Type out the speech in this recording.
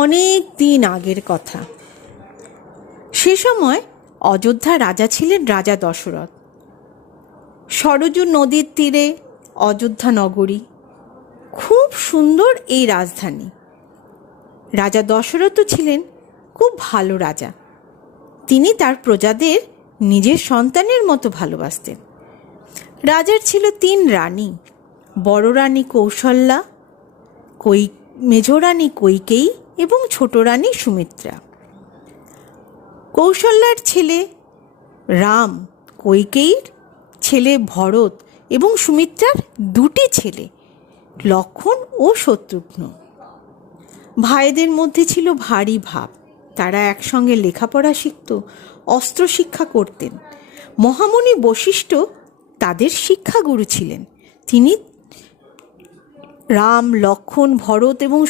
অনেক দিন আগের কথা। সে সময় অযোধ্যা রাজা ছিলেন রাজা দশরথ। সরযূ নদীর তীরে অযোধ্যা নগরী, খুব সুন্দর এই রাজধানী। রাজা দশরথও ছিলেন খুব ভালো রাজা। তিনি তার প্রজাদের নিজের সন্তানের মতো ভালোবাসতেন। রাজার ছিল 3 রানী, বড় রানী কৌশল্যা, মেজ রানী কৈকেয়ী এবং ছোট রানী সুমিত্রা। কৌশল্যার ছেলে রাম, কৈকেয়ীর ছেলে ভরত এবং সুমিত্রার 2টি ছেলে লক্ষ্মণ ও শত্রুঘ্ন। ভাইদের মধ্যে ছিল ভারী ভাব। তারা একসঙ্গে লেখাপড়া শিখত, অস্ত্র শিক্ষা করতেন। মহামুনি বশিষ্ঠ তাদের শিক্ষাগুরু ছিলেন। তিনি রাম, লক্ষ্মণ, ভরত এবং